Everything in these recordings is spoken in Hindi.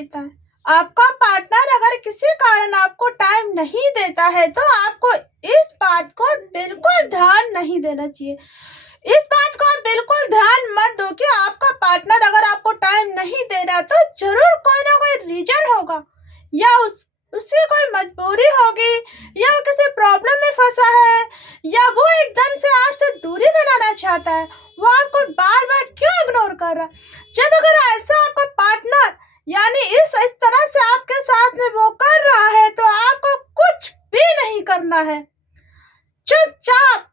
देता है। आपका पार्टनर अगर किसी कारण आपको टाइम नहीं देता है तो आपको इस बात को बिल्कुल ध्यान नहीं देना चाहिए। इस बात को आप बिल्कुल ध्यान मत दो कि आपका पार्टनर अगर आपको टाइम नहीं दे रहा तो जरूर कोई ना कोई रीजन होगा, या उसकी कोई मजबूरी होगी, या वो किसी प्रॉब्लम में फंसा है, या वो एकदम से आपसे दूरी बनाना चाहता है। वो आपको बार बार क्यों इग्नोर कर रहा है? जब अगर ऐसा आपका पार्टनर यानी इस तरह से आपके साथ में वो कर रहा है तो आपको कुछ भी नहीं करना है। चुपचाप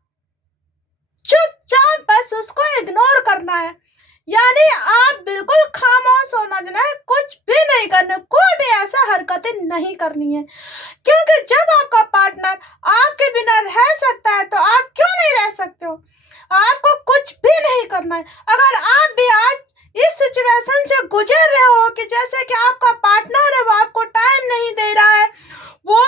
चुपचाप बस उसको इग्नोर करना है, यानी आप बिल्कुल खामोश होना देना है, कुछ भी नहीं करना, कोई भी ऐसा हरकतें नहीं करनी है। क्योंकि जब आपका पार्टनर आपके बिना रह सकता है तो आप क्यों नहीं रह सकते हो? आपको कुछ भी नहीं करना है। अगर आप भी आज इस सिचुएशन से गुजर रहे हो कि जैसे कि आपका पार्टनर है वो आपको टाइम नहीं दे रहा है, वो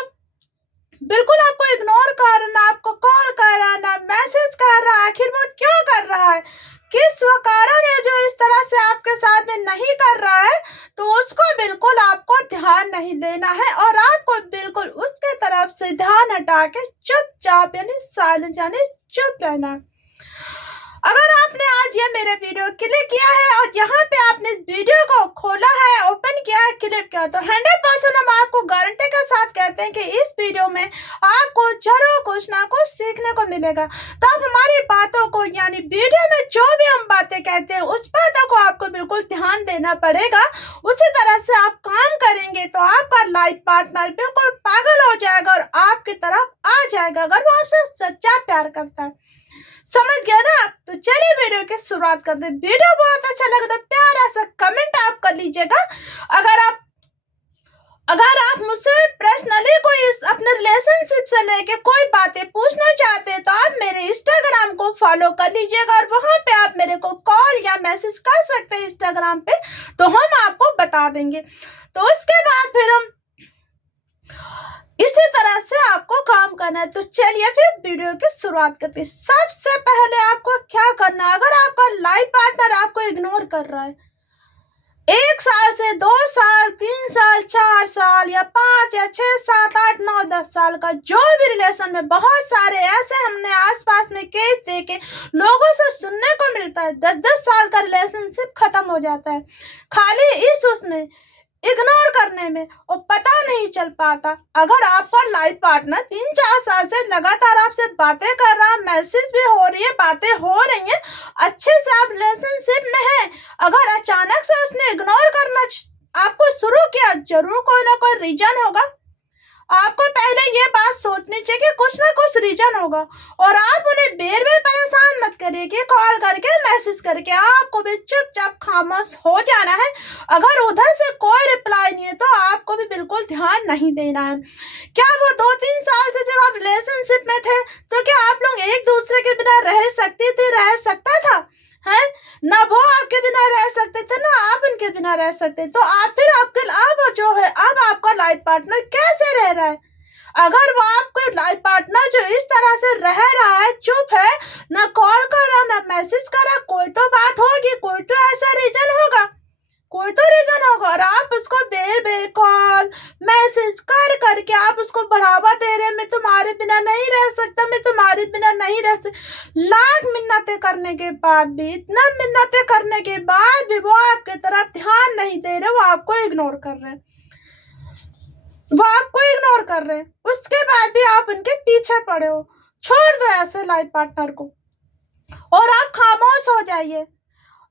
बिल्कुल आपको इग्नोर कर रहा, ना आपको कॉल कर रहा, ना मैसेज कर रहा, आखिर वो क्यों कर रहा है? किस वो कारण है जो इस तरह से आपके साथ में नहीं कर रहा है? तो उसको बिल्कुल आपको ध्यान नहीं देना है और आपको बिल्कुल उसके तरफ से ध्यान हटा के चुपचाप यानी साइलेंट यानी चुप रहना है। अगर आपने आज ये मेरे वीडियो क्लिक किया है और यहाँ पे आपने इस वीडियो को खोला है, ओपन किया है, क्लिक किया, तो 100% हम आपको गारंटी के साथ कहते हैं कि इस वीडियो में आपको जरूर कुछ ना कुछ सीखने को मिलेगा। तो आप हमारी बातों को यानी वीडियो में जो भी हम बातें कहते हैं उस बातों को आपको बिल्कुल ध्यान देना पड़ेगा। उसी तरह से आप काम करेंगे तो आपका लाइफ पार्टनर बिल्कुल पागल हो जाएगा और आपकी तरफ आ जाएगा अगर वो आपसे सच्चा प्यार करता है। समझ गया ना? तो चलिए वीडियो की शुरुआत कर दे। वीडियो बहुत अच्छा लगे तो प्यारा सा कमेंट आप कर लीजिएगा। अगर आप मुझसे पर्सनली कोई अपने रिलेशनशिप से लेके कोई बातें पूछना चाहते हैं तो आप मेरे इंस्टाग्राम को फॉलो कर लीजिएगा और वहां पे आप मेरे को कॉल या मैसेज कर सकते हैं इंस्टाग्राम पे, तो हम आपको बता देंगे। तो उसके बाद फिर हम इसी तरह से आपको काम करना है। तो चलिए फिर वीडियो की शुरुआत करते हैं। सबसे पहले आपको क्या करना है, अगर आपका लाइफ पार्टनर आपको इग्नोर कर रहा है 1 साल से 2 साल 3 साल 4 साल या 5 या 6 7 8 9 10 साल का जो भी रिलेशन में, बहुत सारे ऐसे हमने आसपास में केस देखे, लोगों से सुनने को मिलता है 10-10 साल का रिलेशनशिप खत्म हो जाता है खाली उसमें इग्नोर करने में, और पता नहीं चल पाता। अगर आपका लाइफ पार्टनर 3-4 साल से लगातार आपसे बातें कर रहा, मैसेज भी हो रही है, बातें हो रही हैं, अच्छे से आप रिलेशनशिप में हैं, अगर अचानक से उसने इग्नोर करना आपको शुरू किया, जरूर कोई ना कोई रीजन होगा। आपको पहले ये बात सोचनी चाहिए कि कुछ ना कुछ रीजन होगा, और आप उन्हें बेर बेर परेशान मत करिए कि कॉल करके मैसेज करके, आपको भी चुपचाप खामोश हो जाना है। अगर उधर से कोई रिप्लाई नहीं है तो आपको भी बिल्कुल ध्यान नहीं देना है। क्या वो 2-3 साल से जब आप रिलेशनशिप में थे तो क्या आप लोग एक दूसरे के बिना रह सकते थे, रह सकता था है ना? वो आपके बिना रह सकते थे ना आप उनके बिना रह सकते, तो आप फिर आपके अब जो है अब आपका लाइफ पार्टनर कैसे रह रहा है? अगर वो आपको लाइफ पार्टनर जो इस तरह से रह रहा है, चुप है, ना कॉल कर रहा ना मैसेज कर रहा, कोई तो बात होगी, कोई तो ऐसा रीजन होगा, कोई तो रीजन होगा, और आप उसको बेर बेर कॉल मैसेज कर करके आप उसको बढ़ावा दे रहे, मैं तुम्हारे बिना नहीं रह सकता, मैं तुम्हारे बिना नहीं रह सकता। लाख मिन्नतें करने के बाद भी, इतना मिन्नतें करने के बाद भी वो आपके तरफ ध्यान नहीं दे रहे, वो आपको इग्नोर कर रहे हैं, वो आपको इग्नोर कर रहे हैं। उसके बाद भी आप उनके पीछे पड़े हो। छोड़ दो ऐसे लाइफ पार्टनर को और आप खामोश हो जाइए।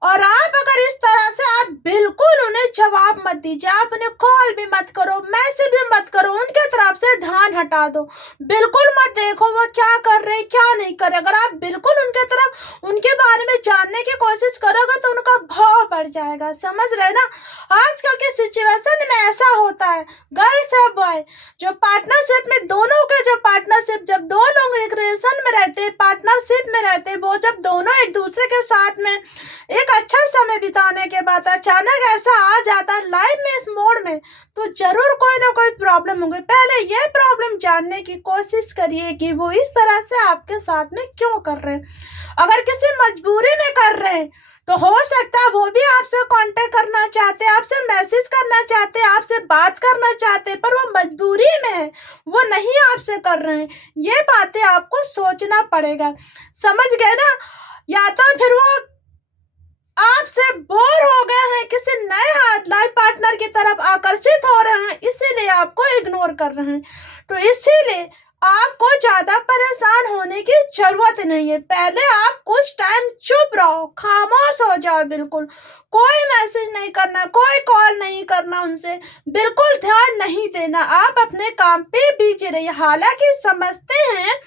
और आप अगर इस तरह से आप बिल्कुल उन्हें जवाब मत दीजिए, आप उन्हें कॉल भी मत करो, मैसेज भी मत करो, उनके तरफ से ध्यान हटा दो, बिल्कुल मत देखो वो क्या कर रहे क्या नहीं कर रहे। अगर आप बिल्कुल उनके तरफ उनके बारे में जानने की कोशिश करोगे तो उनका भाव बढ़ जाएगा। समझ रहे ना? आजकल के सिचुएशन में ऐसा होता है, गर्ल्स है बॉय, जो पार्टनरशिप में दोनों के जो पार्टनरशिप, जब दो लोग एक रिलेशन में रहते हैं, पार्टनरशिप में रहते हैं, वो जब दोनों एक दूसरे के साथ में एक अच्छा समय बिताने के बाद अचानक ऐसा आ जाता है लाइफ में, इस मोड़ में, तो जरूर कोई ना कोई प्रॉब्लम होगी। पहले ये प्रॉब्लम जानने की कोशिश करिए कि वो इस तरह से आपके साथ में क्यों कर रहे हैं। अगर किसी मजबूरी में कर रहे हैं तो हो सकता है वो भी आपसे कांटेक्ट करना चाहते, आपसे मैसेज करना चाहते, आपसे बात करना चाहते, पर वो मजबूरी में है, वो नहीं आपसे कर रहे हैं। ये बातें आपको सोचना पड़ेगा, समझ गए ना? या तो फिर वो आपसे बोर हो गए हैं, किसी नए लाइफ पार्टनर की तरफ आकर्षित हो रहे हैं, इसीलिए आपको इग्नोर कर रहे हैं। तो इसीलिए आपको ज्यादा परेशान होने की जरूरत नहीं है। पहले आप कुछ टाइम चुप रहो, खामोश हो जाओ, बिल्कुल कोई मैसेज नहीं करना, कोई कॉल नहीं करना, उनसे बिल्कुल ध्यान नहीं देना। आप अपने काम पे बिजी रहिए। हालांकि समझते हैं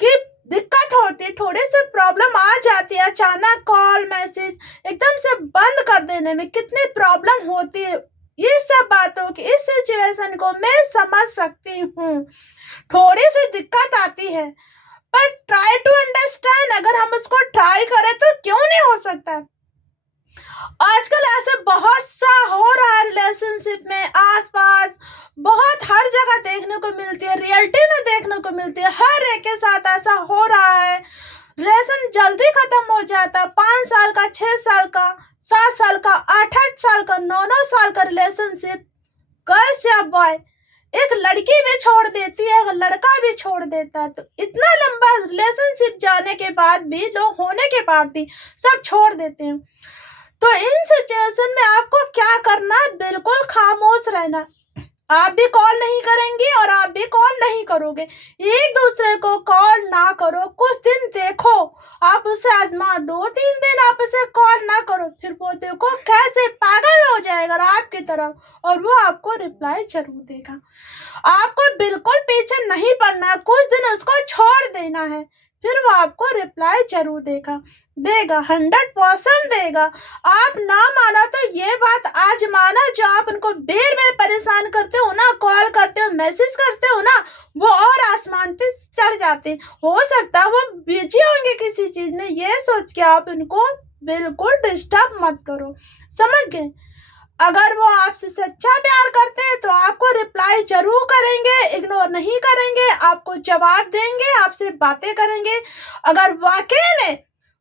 कि दिक्कत होती है, थोड़ी सी प्रॉब्लम आ जाती है, अचानक कॉल मैसेज एकदम से बंद कर देने में कितनी प्रॉब्लम होती है। इस सब बातों की, इस सिचुएशन को मैं समझ सकती हूँ, थोड़ी सी दिक्कत आती है, पर ट्राई टू अंडरस्टैंड। अगर हम उसको ट्राई करें तो क्यों नहीं हो सकता। आजकल ऐसे बहुत सा हो रहा है रिलेशनशिप में, आसपास बहुत हर जगह देखने को मिलती है, रियलिटी में देखने को मिलती है, हर एक के साथ ऐसा हो रहा है। रिलेशन जल्दी खत्म हो जाता है, 5 साल का, 6 साल का, 7 साल का, 8 साल का, 9 साल का रिलेशनशिप गर्ल्स या बॉय, एक लड़की भी छोड़ देती है, एक लड़का भी छोड़ देता है। तो इतना लंबा रिलेशनशिप जाने के बाद भी, लोग होने के बाद भी सब छोड़ देते हैं। तो इन सिचुएशन में आपको क्या करना है, बिल्कुल खामोश रहना। आप भी कॉल नहीं करेंगे और आप भी कॉल नहीं करोगे, एक दूसरे को कॉल ना करो। कुछ दिन देखो, आप उसे आजमा, 2-3 दिन आप उसे कॉल ना करो, फिर वो देखो कैसे पागल हो जाएगा आपकी तरफ, और वो आपको रिप्लाई जरूर देगा। आपको बिल्कुल पीछे नहीं पड़ना, कुछ दिन उसको छोड़ देना है, फिर वो आपको रिप्लाई जरूर देगा, 100% देगा। आप ना माना तो ये बात आज माना, जो आप उनको बेर बेर परेशान करते हो ना, कॉल करते हो, मैसेज करते हो ना, वो और आसमान पे चढ़ जाते हैं। हो सकता है वो बिजी होंगे किसी चीज में, ये सोच के आप उनको बिल्कुल डिस्टर्ब मत करो, समझ गए? अगर वो आपसे सच्चा प्यार करते हैं तो आपको रिप्लाई जरूर करेंगे, इग्नोर नहीं करेंगे, आपको जवाब देंगे, आपसे बातें करेंगे। अगर वाकई में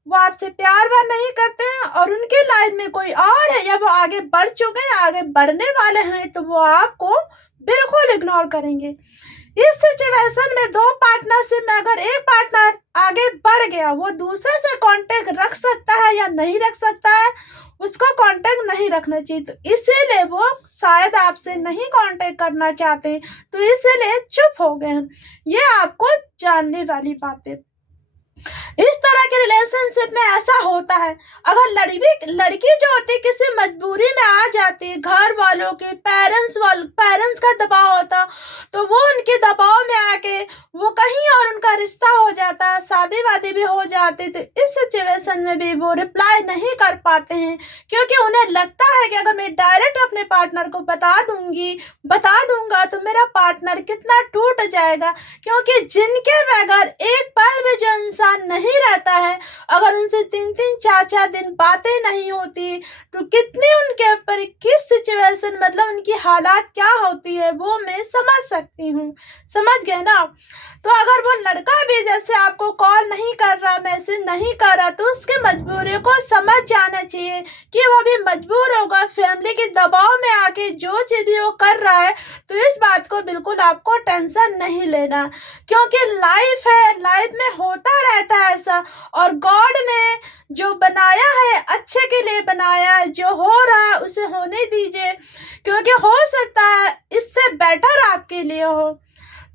वो आपसे प्यार वार नहीं करते हैं और उनकी लाइफ में कोई और है, या वो आगे बढ़ चुके हैं, आगे बढ़ने वाले हैं, तो वो आपको बिल्कुल इग्नोर करेंगे। इस सिचुएशन में 2 पार्टनरशिप में अगर एक पार्टनर आगे बढ़ गया, वो दूसरे से कांटेक्ट रख सकता है या नहीं रख सकता है, उसको कांटेक्ट नहीं रखना चाहिए। तो इसीलिए वो शायद आपसे नहीं कांटेक्ट करना चाहते, तो इसीलिए चुप हो गए हैं। ये आपको जानने वाली बात है। इस तरह के रिलेशनशिप में ऐसा होता है, अगर लड़की जो होती है किसी मजबूरी में आ जाती है, घर वालों के, पेरेंट्स का दबाव होता, तो वो उनके दबाव में आके वो कहीं और उनका रिश्ता हो जाता है, शादी वादी भी हो जाती। तो इस सिचुएशन में भी वो रिप्लाई नहीं कर पाते हैं, क्योंकि उन्हें लगता है कि अगर मैं डायरेक्ट अपने पार्टनर को बता दूंगा तो मेरा पार्टनर कितना टूट जाएगा। क्योंकि जिनके बगैर एक पल भी जो इंसान नहीं रहता है, अगर उनसे 3-3, 4-4 दिन बातें नहीं होती, तो कितनी उनके ऊपर किस सिचुएशन, मतलब उनकी हालात क्या होती है, वो मैं समझ सकती हूँ, समझ गए ना? तो अगर वो लड़का भी जैसे आपको कॉल नहीं कर रहा, मैसेज नहीं कर रहा, तो उसके मजबूरी को समझ जाना चाहिए कि वो भी मजबूर होगा, फैमिली के दबाव में आके जो चीजें वो कर रहा है। तो इस बात को बिल्कुल आपको टेंशन नहीं लेना, क्योंकि लाइफ है, लाइफ में होता रहता है ऐसा, और गॉड ने जो बनाया है अच्छे के लिए बनाया है, जो हो रहा है उसे होने दीजिए, क्योंकि हो सकता है इससे बेटर आपके लिए हो।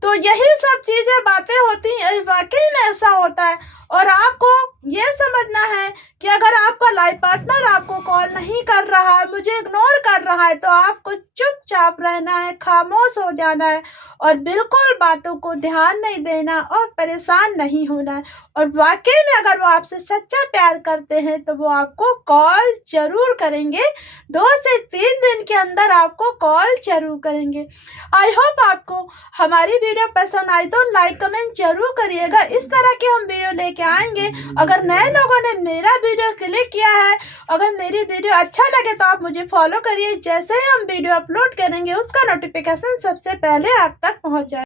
तो यही सब चीजें, बातें होती हैं, वाकई में ऐसा होता है। और आपको ये समझना है कि अगर आपका लाइफ पार्टनर आपको कॉल नहीं कर रहा है, मुझे इग्नोर कर रहा है, तो आपको चुपचाप रहना है, खामोश हो जाना है, और बिल्कुल बातों को ध्यान नहीं देना और परेशान नहीं होना है। और वाकई में अगर वो आपसे सच्चा प्यार करते हैं तो वो आपको कॉल जरूर करेंगे, 2 से 3 दिन के अंदर आपको कॉल जरूर करेंगे। आई होप आपको हमारी वीडियो पसंद आई तो लाइक कमेंट जरूर करिएगा। इस तरह के हम वीडियो लेके आएंगे। अगर नए लोगों ने मेरा वीडियो क्लिक किया है, अगर मेरी वीडियो अच्छा लगे तो आप मुझे फॉलो करिए, जैसे ही हम वीडियो अपलोड करेंगे उसका नोटिफिकेशन सबसे पहले आप तक पहुंच जाए।